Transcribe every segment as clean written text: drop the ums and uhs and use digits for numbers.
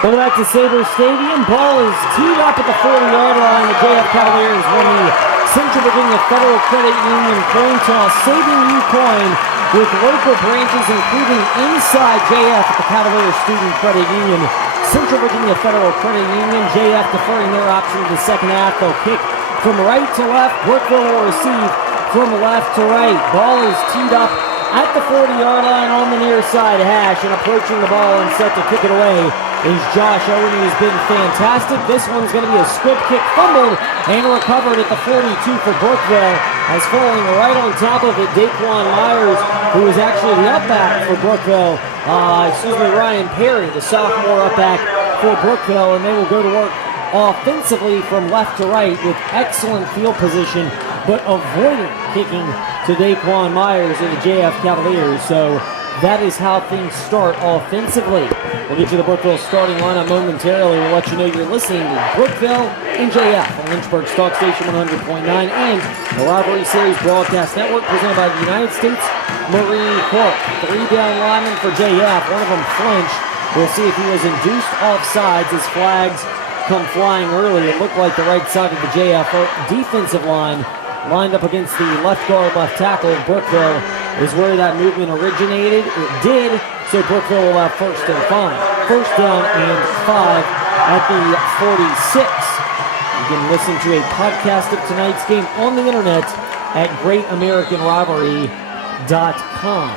Welcome back to Sabre Stadium. Ball is teed up at the 40-yard line. The JF Cavaliers win the Central Virginia Federal Credit Union coin toss, saving you coin with local branches including inside JF at the Cavaliers Student Credit Union. Central Virginia Federal Credit Union, JF deferring their option to the second half. They'll kick from right to left. Brookeville will receive from left to right. Ball is teed up at the 40-yard line on the near side hash, and approaching the ball and set to kick it away is Josh Owen, who's been fantastic. This one's going to be a squib kick, fumbled and recovered at the 42 for Brookeville, as falling right on top of it, Daquan Myers, who is actually the up back for Brookeville. Ryan Perry, the sophomore up back for Brookeville, and they will go to work offensively from left to right with excellent field position, but avoiding kicking to Daquan Myers and the JF Cavaliers. So that is how things start offensively. We'll get you the Brookeville starting lineup momentarily. We'll let you know you're listening to Brookeville and JF on Lynchburg's Talk Station 100.9 and the Rivalry Series Broadcast Network presented by the United States Marine Corps. 3 down linemen for JF. One of them flinched. We'll see if he was induced offsides as flags come flying early. It looked like the right side of the JF defensive line lined up against the left guard, left tackle. Brookeville is where that movement originated. It did, so Brookeville will have first and 5. First down and 5 at the 46. You can listen to a podcast of tonight's game on the internet at GreatAmericanRivalry.com.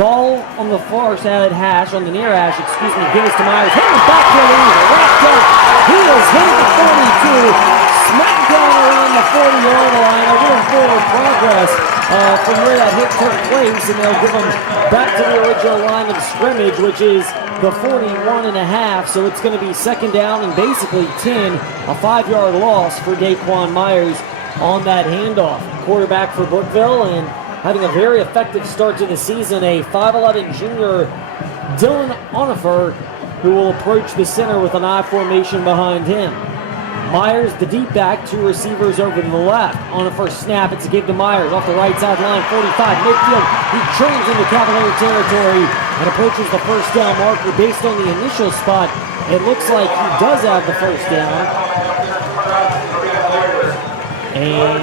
Ball on the far side hash, on the near hash, gives to Myers. Hitting back to the lead, wrapped up. He is hit at the 42, smacked down around the 40-yard line. They'll give him forward progress from where that hit took place, and they'll give him back to the original line of scrimmage, which is the 41.5. So it's going to be second down and basically 10, a 5-yard loss for Daquan Myers on that handoff. Quarterback for Brookeville, and having a very effective start to the season, a 5'11 junior, Dylan Onifer, who will approach the center with an I formation behind him. Myers, the deep back, 2 receivers over to the left. Onifer snap, it's a give to Myers off the right side line, 45, midfield. He turns into Cavalier territory and approaches the first down marker. Based on the initial spot, it looks like he does have the first down. And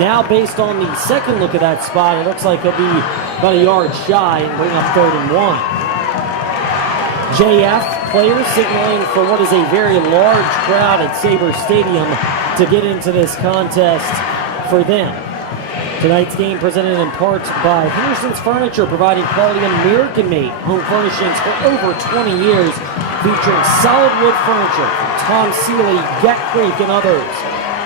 now, based on the second look at that spot, it looks like he'll be about a yard shy and bring up 3rd and 1. JF players signaling for what is a very large crowd at Sabre Stadium to get into this contest for them. Tonight's game presented in part by Henderson's Furniture, providing quality American-made home furnishings for over 20 years, featuring solid wood furniture from Tom Seeley, Get Creek, and others.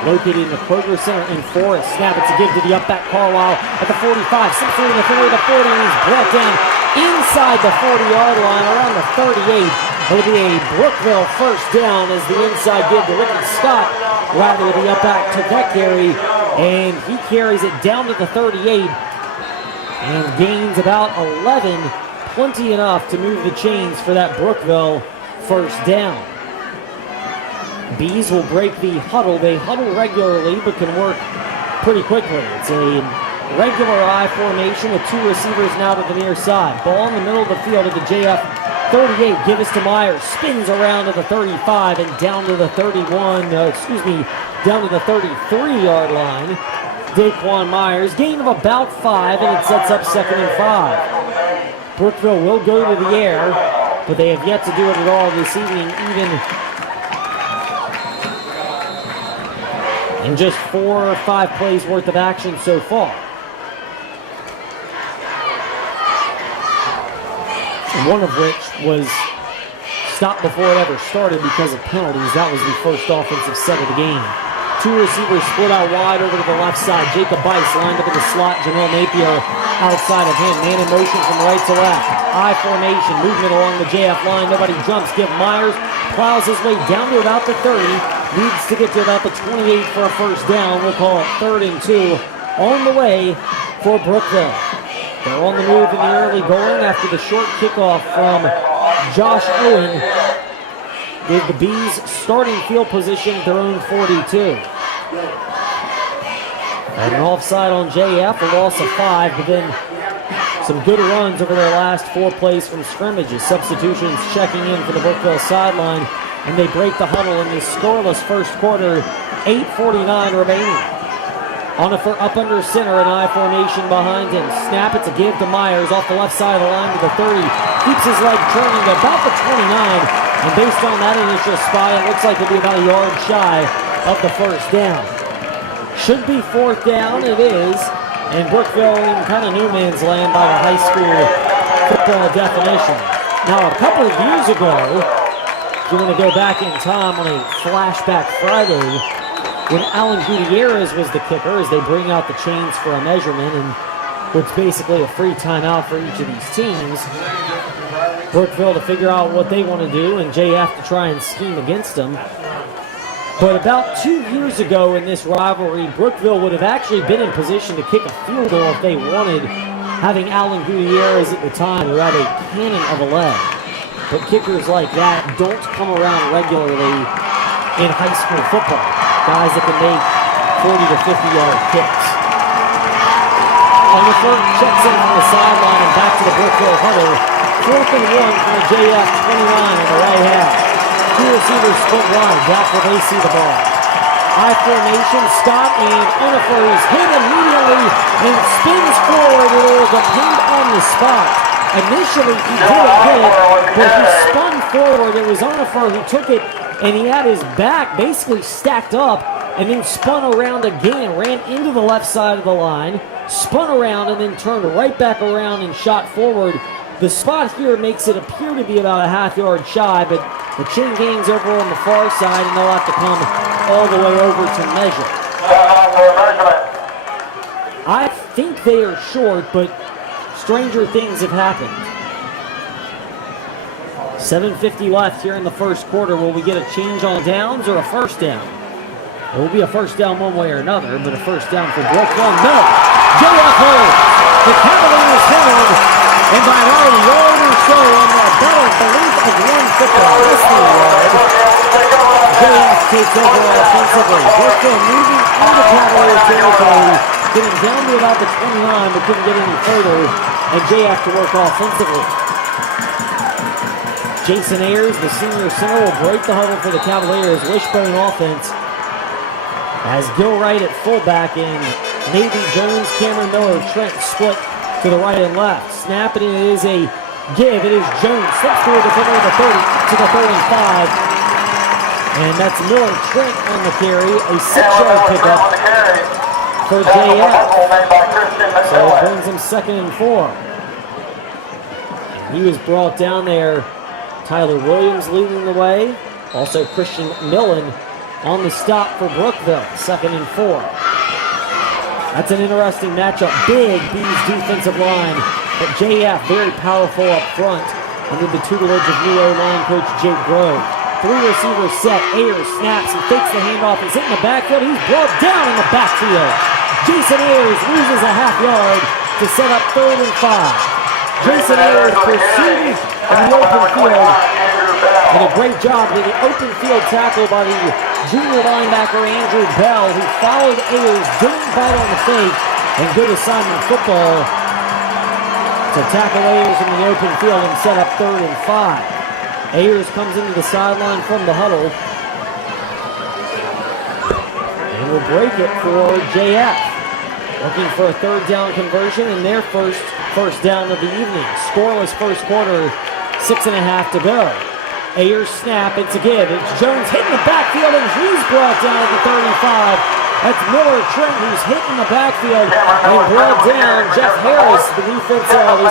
Located in the Kroger Center in Forest. Snap, it's a give to the up back Carlisle at the 45. Slips through the center of the 40, and he's brought down inside the 40-yard line around the 38. It'll be a Brookeville first down as the inside give to Ricky Scott. Rather, the up back took that carry, and he carries it down to the 38 and gains about 11. Plenty enough to move the chains for that Brookeville first down. Bees will break the huddle. They huddle regularly but can work pretty quickly. It's a regular I formation with 2 receivers now to the near side. Ball in the middle of the field at the JF 38. Give us to Myers. Spins around to the 35 and down to the 31. Down to the 33-yard line. Daquan Myers, gain of about 5, and it sets up 2nd and 5. Brookeville will go to the air, but they have yet to do it at all this evening, even in just 4 or 5 plays worth of action so far. One of which was stopped before it ever started because of penalties. That was the first offensive set of the game. 2 receivers split out wide over to the left side. Jacob Bice lined up in the slot. Jamel Napier outside of him. Man in motion from right to left. I formation. Movement along the JF line. Nobody jumps. Give Myers. Plows his way down to about the 30. Needs to get to about the 28 for a first down. We'll call it 3rd and 2 on the way for Brookeville. They're on the move in the early going after the short kickoff from Josh Owen. Gave the Bees starting field position at their own 42. And an offside on JF, a loss of 5, but then Some good runs over their last 4 plays from scrimmages. Substitutions checking in for the Brookeville sideline, and they break the huddle in this scoreless first quarter. 8:49 remaining. Onifer up under center, an I formation behind him. Snap, it's a give to Myers off the left side of the line to the 30. Keeps his leg turning to about the 29. And based on that initial spy, it looks like it'll be about a yard shy of the first down. Should be 4th down, it is. And Brookeville in kind of no man's land by the high school football definition. Now, a couple of years ago, if you want to go back in time on a flashback Friday, when Alan Gutierrez was the kicker, as they bring out the chains for a measurement, and it's basically a free timeout for each of these teams. Brookeville to figure out what they want to do, and JF to try and scheme against them. But about 2 years ago in this rivalry, Brookeville would have actually been in position to kick a field goal if they wanted, having Alan Gutierrez at the time, who had a cannon of a leg. But kickers like that don't come around regularly in high school football. Guys that can make 40 to 50-yard kicks. Onifer checks in from the sideline and back to the Brookeville huddle. 4th and 1 from the JF 29 on the right half. 2 receivers split wide. That's where they see the ball. I formation, Scott, and Onifer is hit immediately and spins forward. It will depend on the spot. Initially, he didn't get it, but he spun forward. It was Onifer who took it, and he had his back basically stacked up and then spun around again, ran into the left side of the line, spun around, and then turned right back around and shot forward. The spot here makes it appear to be about a half-yard shy, but the chain gang's over on the far side, and they'll have to come all the way over to measure. I think they are short, but stranger things have happened. 7:50 left here in the first quarter. Will we get a change on downs or a first down? It will be a first down one way or another, but a first down for Brookeville. No! JF holds. The Cavaliers hold, and by about a yard or so on the better belief of one football listening yard, JF takes over offensively. Brookeville moving into Cavalier territory, getting down to about the 29, but couldn't get any further, and JF to work offensively. Jason Ayers, the senior center, will break the huddle for the Cavaliers. Wishbone offense as Gilwright at fullback and Navy Jones, Cameron Miller, Trent split to the right and left. Snap, and it is a give. It is Jones. Slips through the middle of the 30 to the 35. And that's Miller Trent on the carry. A 6-yard pickup for JF. So it brings him 2nd and 4. And he was brought down there. Tyler Williams leading the way. Also Christian Millen on the stop for Brookeville. 2nd and 4. That's an interesting matchup. Big Bees defensive line, but JF very powerful up front under the tutelage of new O-line coach Jake Grove. 3 receivers set. Ayers snaps and fakes the handoff. He's hitting the backfield. He's brought down in the backfield. Jason Ayers loses a half yard to set up 3rd and 5. Jason Ayers pursues in the open field. And a great job with the open field tackle by the junior linebacker Andrew Bell, who followed Ayers, didn't bite on the fake, and good assignment football to tackle Ayers in the open field and set up 3rd and 5. Ayers comes into the sideline from the huddle and will break it for JF. Looking for a 3rd down conversion and their first down of the evening. Scoreless first quarter, 6.5 to go. Ayers snap, it's a give. It's Jones hitting the backfield, and he's brought down at the 35. That's Miller Trent, who's hitting the backfield and brought down. Jeff Harris, the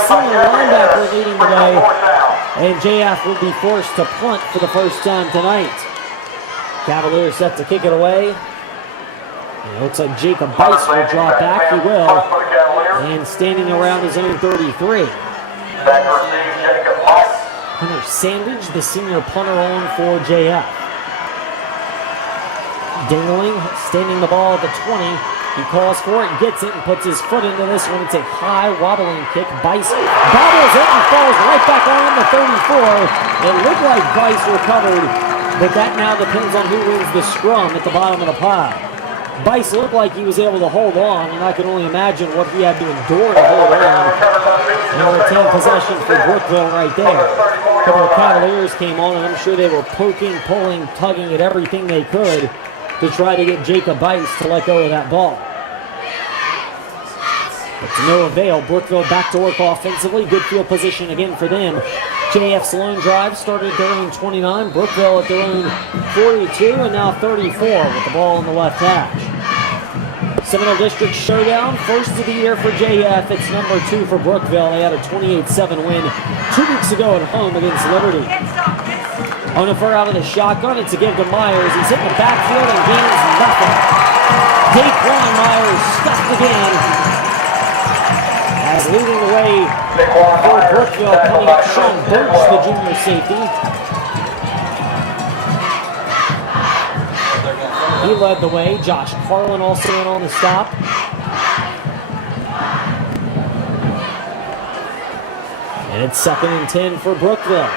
senior linebacker, leading the way. And JF will be forced to punt for the first time tonight. Cavaliers set to kick it away. It looks like Jacob Bice will drop back. He will. And standing around his own 33. Hunter Sandage, the senior punter, on for JF. Dingling, standing the ball at the 20. He calls for it, gets it, and puts his foot into this one. It's a high wobbling kick. Bice bobbles it and falls right back on the 34. It looked like Bice recovered, but that now depends on who wins the scrum at the bottom of the pile. Bice looked like he was able to hold on, and I can only imagine what he had to endure to hold on. And retain possession for Brookeville right there. A couple of Cavaliers came on, and I'm sure they were poking, pulling, tugging at everything they could to try to get Jacob Bice to let go of that ball. But to no avail. Brookeville back to work offensively. Good field position again for them. JF's lone drive started at their own 29. Brookeville at their own 42 and now 34 with the ball in the left hash. Seminole District showdown, first of the year for JF. It's number 2 for Brookeville. They had a 28-7 win 2 weeks ago at home against Liberty. Onofer out of the shotgun. It's a give to Myers. He's hitting the backfield and gains nothing. Daquan Myers stuffed again. As leading the way for Brookeville, coming up Sean Birch, the junior safety. He led the way. Josh Carlin also in on the stop. And it's 2nd and 10 for Brookeville.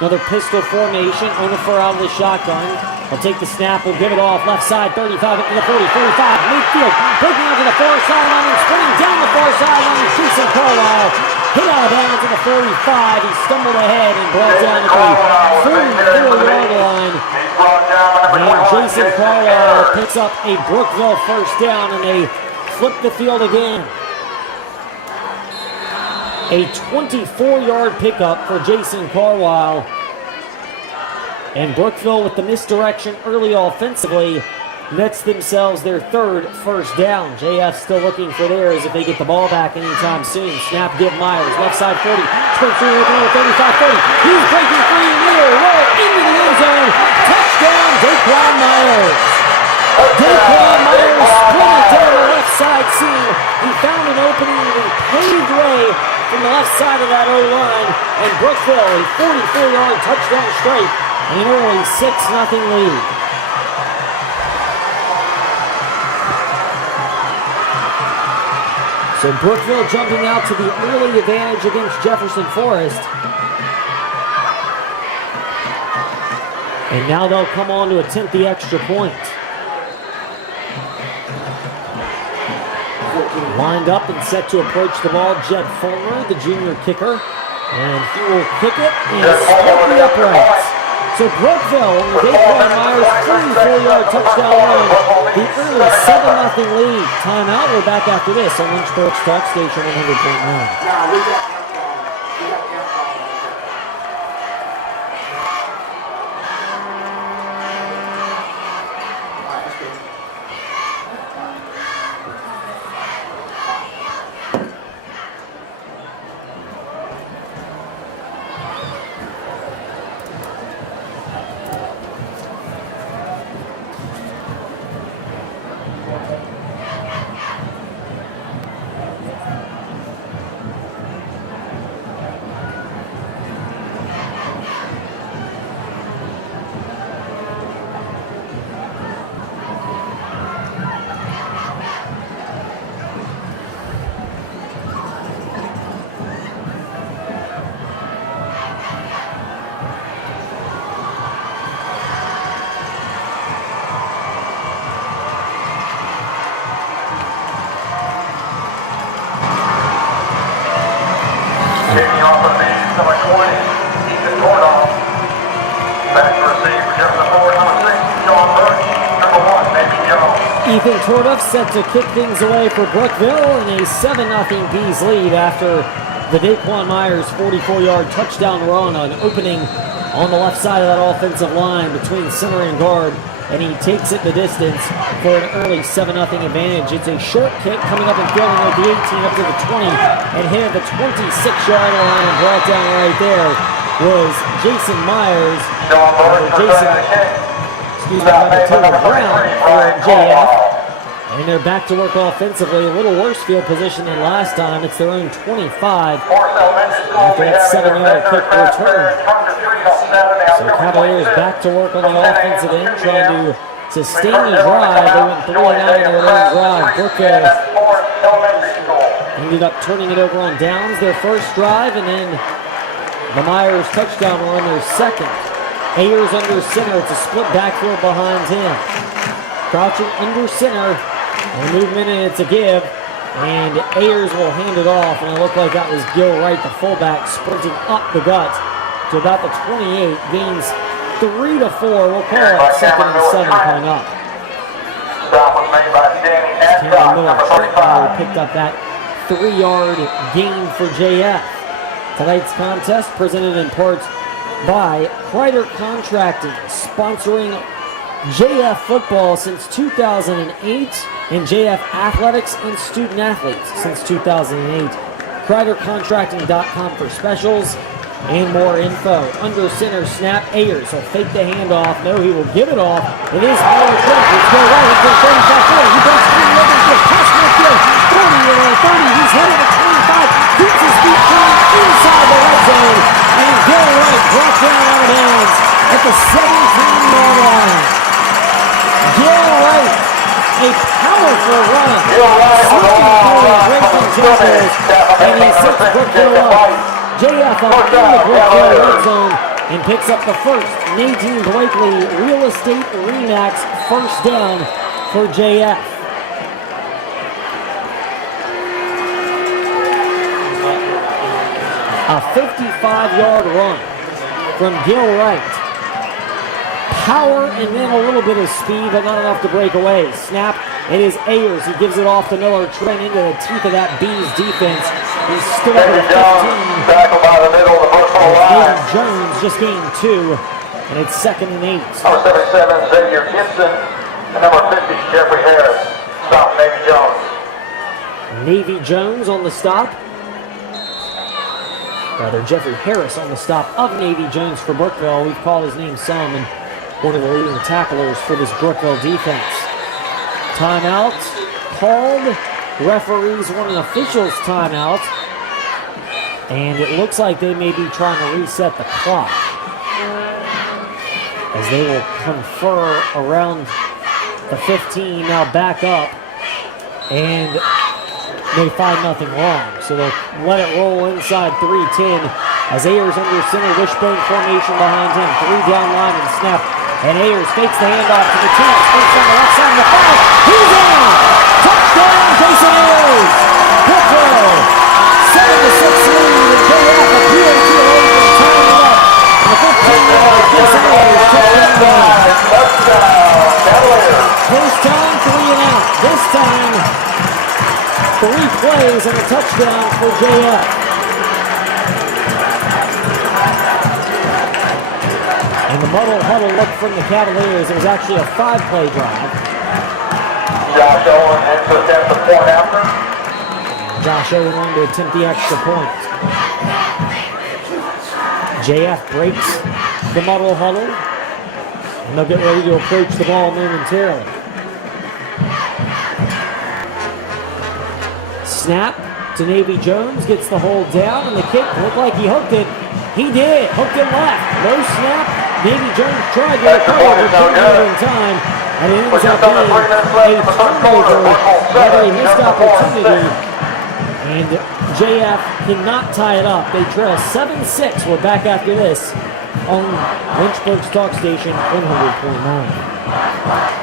Another pistol formation. Onofer out of the shotgun. He'll take the snap. We'll give it off. Left side, 35 into the 40, 45. Midfield. Breaking onto the far sideline and sprinting down the far sideline. Jason Carlisle hit out of bounds at the 45. He stumbled ahead and brought down at the 44-yard line. And Jason Carlisle picks up a Brookeville first down, and they flip the field again. A 24-yard pickup for Jason Carlisle. And Brookeville, with the misdirection early offensively, nets themselves their 3rd first down. JF still looking for theirs if they get the ball back anytime soon. Snap, give Myers. Left side 40. Sprint through the 35-40. He's breaking free in the middle. Roll into the end zone. Touchdown, Daquan Myers. Daquan Myers sprinted down the left side seam. He found an opening in the paved way from the left side of that O-line. And Brookeville, a 44-yard touchdown straight. An early 6-0 lead. So Brookeville jumping out to the early advantage against Jefferson Forest. And now they'll come on to attempt the extra point. Lined up and set to approach the ball, Jed Fulmer, the junior kicker. And he will kick it and split the uprights. So Brookeville on the Daquan Myers 44-yard touchdown run, the early 7-0 lead. Timeout. We're back after this on Lynchburg's Talk Station 100.9. Kicking off of the number 20, Ethan Gordoff. Back to receive for Jefferson forward, number 6, Sean Birch. Number 1, Nathan Jones. Ethan Tordoff set to kick things away for Brookeville in a 7-0 Bees lead after the Daquan Myers 44-yard touchdown run on opening on the left side of that offensive line between center and guard. And he takes it the distance for an early 7-0 advantage. It's a short kick coming up and fielding at the 18 up to the 20 and hit at the 26-yard line and brought down right there was Jason Myers. Taylor Brown for JF. And they're back to work offensively. A little worse field position than last time. It's their own 25 after that 7-yard kick return. So Cavaliers back to work on the offensive end, trying to sustain the drive. They went 3-and-out on their lone drive. Brookeville ended up turning it over on downs, their first drive, and then the Myers touchdown run, their second. Ayers under center. It's a split backfield behind him. crouching under center. A movement and it's a give. And Ayers will hand it off, and it looked like that was Gil Wright, the fullback, sprinting up the gut to about the 28. Gains 3 to 4. We'll call it 2nd and 7 coming up. Stop was made by Danny Adcock, number 35. Picked up that 3-yard gain for JF. Tonight's contest presented in part by Kreider Contracting, sponsoring JF football since 2008 and JF athletics and student athletes since 2008. KreiderContracting.com for specials and more info. Under center snap, Ayers will fake the handoff. No, he will give it off. It is Howard Trump. Let's go right into 35-40. He breaks through the open field. Pass midfield. 30. He's headed at 25. Keeps his feet clean inside the red zone. And Gil Wright brought down out of bounds at the 17-yard line. Gil Wright, a powerful run. Breaking tackles. And he sets Brookeville up. JF on in the Brookeville red zone and picks up the first. Nadine Blakely, Real Estate Remax, first down for JF. A 55-yard run from Gil Wright. Power and then a little bit of speed, but not enough to break away. Snap, it is Ayers. He gives it off to Miller Trent into the teeth of that Bees defense. He stood up at 15. Tackled by the middle of the Brookeville line. Jones just gained 2, and it's 2nd and 8. Number 77, Xavier Gibson. And number 50, Jeffrey Harris. Stop Navy Jones. Navy Jones on the stop. Rather, Jeffrey Harris on the stop of Navy Jones for Brookeville. We've called his name some, and one of the leading tacklers for this Brookeville defense. Timeout called. Referees want an official's timeout. And it looks like they may be trying to reset the clock, as they will confer around the 15, now back up, and they find nothing wrong. So they'll let it roll inside 3-10 as Ayers under center, wishbone formation behind him. 3 down line and snap. And Ayers fakes the handoff to the team. Sprints on the left side of the 5. He's in! Touchdown, Jason Ayers! Brookeville, 7-6 lead with JF appealing to away from tying it up. And the 15-yard Jason Ayers touchdown. First time, 3 and out. This time, 3 plays and a touchdown for JF. And the huddle look from the Cavaliers. It was actually a 5-play drive. Josh Owen into attempt the point after. Josh Owen wanted to attempt the extra point. JF breaks the muddle huddle. And they'll get ready to approach the ball momentarily. Snap to Navy Jones, gets the hold down, and the kick looked like he hooked it. He did, hooked it left. No snap. Navy Jones tried to recover, but couldn't do it in time. And it ends up being a turnover, rather a missed opportunity. And JF cannot tie it up. They trail 7-6. We're back after this on Lynchburg's Talk Station 100.9.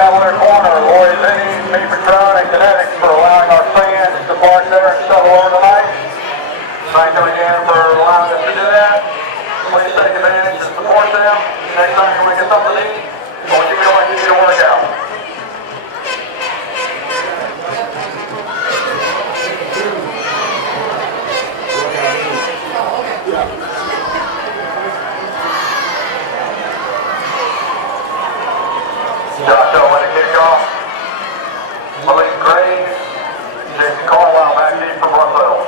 Cavalier Corner, Roy Zinni, Meaford and Kinetics for allowing our fans to park there and settle over tonight. Thank them again for allowing us to do that. Please take advantage and support them. Next time you want to get something to eat, or you feel like you need to work out. Josh Owen to kick off. Malik Graves, Jason Carlisle back deep for Brookeville.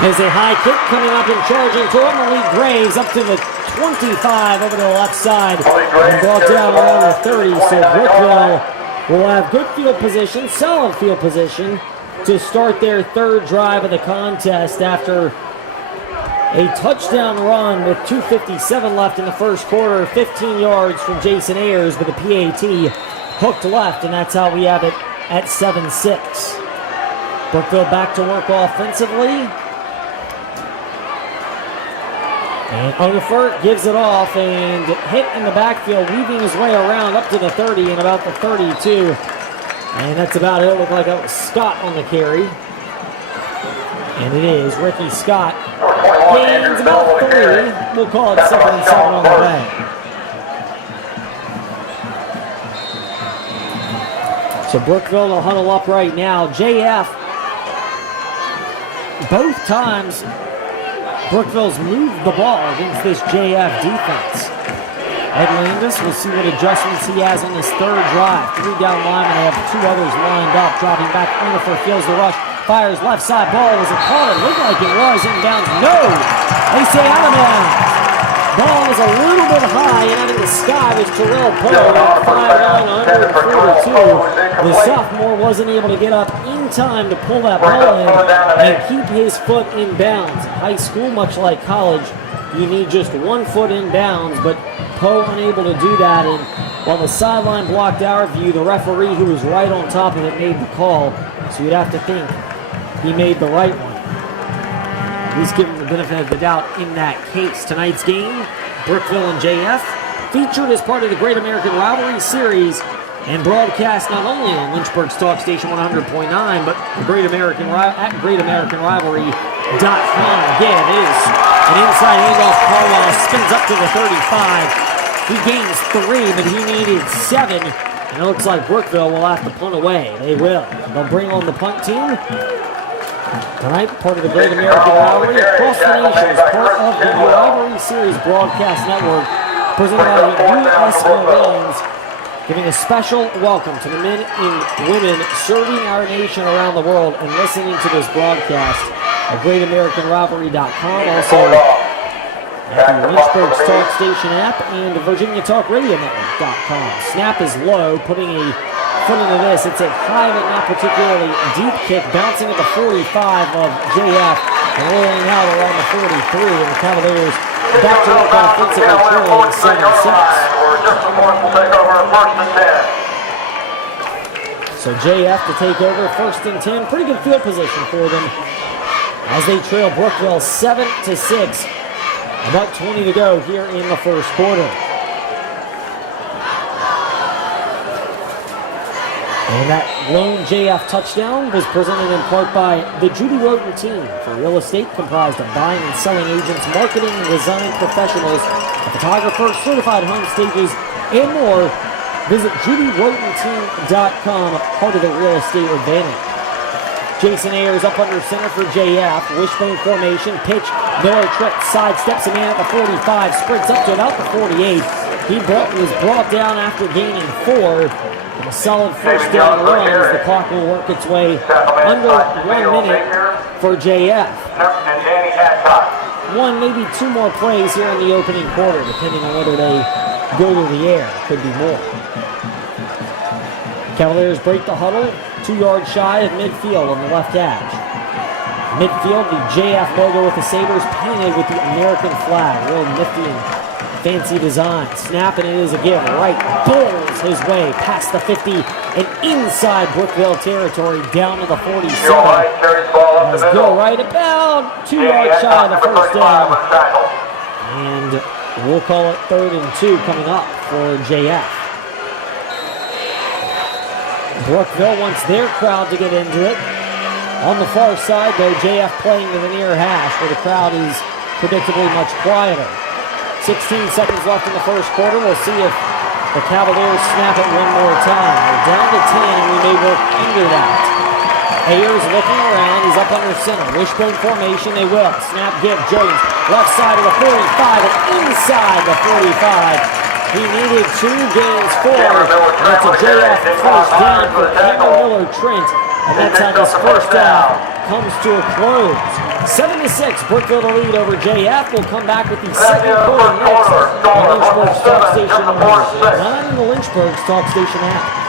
There's a high kick coming up and charging toward Malik Graves up to the 25 over to the left side. And brought down around the 30, so Brookeville will have good field position, solid field position to start their 3rd drive of the contest after A touchdown run with 2:57 left in the first quarter, 15 yards from Jason Ayers with a PAT hooked left, and that's how we have it at 7-6. Brookeville back to work offensively. And Onefert gives it off and hit in the backfield, weaving his way around up to the 30 and about the 32. And that's about it. It looked like it was Scott on the carry. And it is Ricky Scott. Gains about 3. We'll call it 2nd and 7 on the way. So Brookeville will huddle up right now. JF, both times Brookeville's moved the ball against this JF defense. Ed Landis, we'll see what adjustments he has on this third drive. 3 down linemen, they have 2 others lined up. Dropping back, Unifer feels the rush. Fires left side, ball was it caught? It looked like it was inbounds. No! They say out of bounds. Ball was a little bit high, and out of the sky was Terrell Poe at 5'9", 142. The sophomore wasn't able to get up in time to pull that ball in and keep his foot in bounds. High school, much like college, you need just 1 foot in bounds, but Poe unable to do that, and while the sideline blocked our view, the referee, who was right on top of it, made the call, so you'd have to think he made the right one. At least give him the benefit of the doubt in that case. Tonight's game, Brookeville and JF, featured as part of the Great American Rivalry Series and broadcast not only on Lynchburg's Talk Station 100.9, but the Great American at GreatAmericanRivalry.com. Again, it is an inside handoff. Caldwell spins up to the 35. He gains 3, but he needed 7. And it looks like Brookeville will have to punt away. They will. They'll bring on the punt team. Tonight, part of the Great American Rivalry across the nation as part of the Rivalry Series Broadcast Network, presented by the U.S. Marines, giving a special welcome to the men and women serving our nation around the world and listening to this broadcast at GreatAmericanRivalry.com. Also, at the Lynchburg's Talk Station app and VirginiaTalkRadioNetwork.com. Snap is low, putting a foot into this. It's a high but not particularly deep kick, bouncing at the 45 of JF and rolling out around the 43. And the Cavaliers back to work offensively, trailing 7-6. So JF to take over 1st and 10. Pretty good field position for them as they trail Brookeville 7-6. About 20 to go here in the first quarter. And that lone JF touchdown was presented in part by the Judy Roten team for real estate, comprised of buying and selling agents, marketing and design professionals, a photographer, certified home stages, and more. Visit JudyRotenTeam.com, part of the real estate advantage. Jason Ayers up under center for JF. Wishbone formation, pitch. Miller trips, sidesteps a man at the 45, sprints up to about the 48. He was brought down after gaining 4. And a solid first down run as the clock will work its way under 1 minute for JF. 1, maybe 2 more plays here in the opening quarter, depending on whether they go to the air. Could be more. Cavaliers break the huddle, 2 yards shy of midfield on the left edge. Midfield, the JF logo with the Sabres painted with the American flag. Real nifty and fancy design. Snap, and it is again right. Bowls his way past the 50 and inside Brookeville territory down to the 47. As Bill Wright about 2 yards shy of the first down. And we'll call it 3rd and 2 coming up for JF. Brookeville wants their crowd to get into it. On the far side, though, JF playing to the near hash, where the crowd is predictably much quieter. 16 seconds left in the first quarter. We'll see if the Cavaliers snap it one more time. We're down to 10, and we may work under that. Ayers looking around. He's up under center. Wishbone formation. They will. Snap, give. Jones, left side of the 45 and inside the 45. He needed 2, gains 4. That's a JF first down for Cameron Miller Trent. And that's how this first half comes to a close. 7-6, Brookeville to lead over JF. We'll come back with the second quarter next on Lynchburg's Talk Station 9 and the Lynchburg's Talk Station app.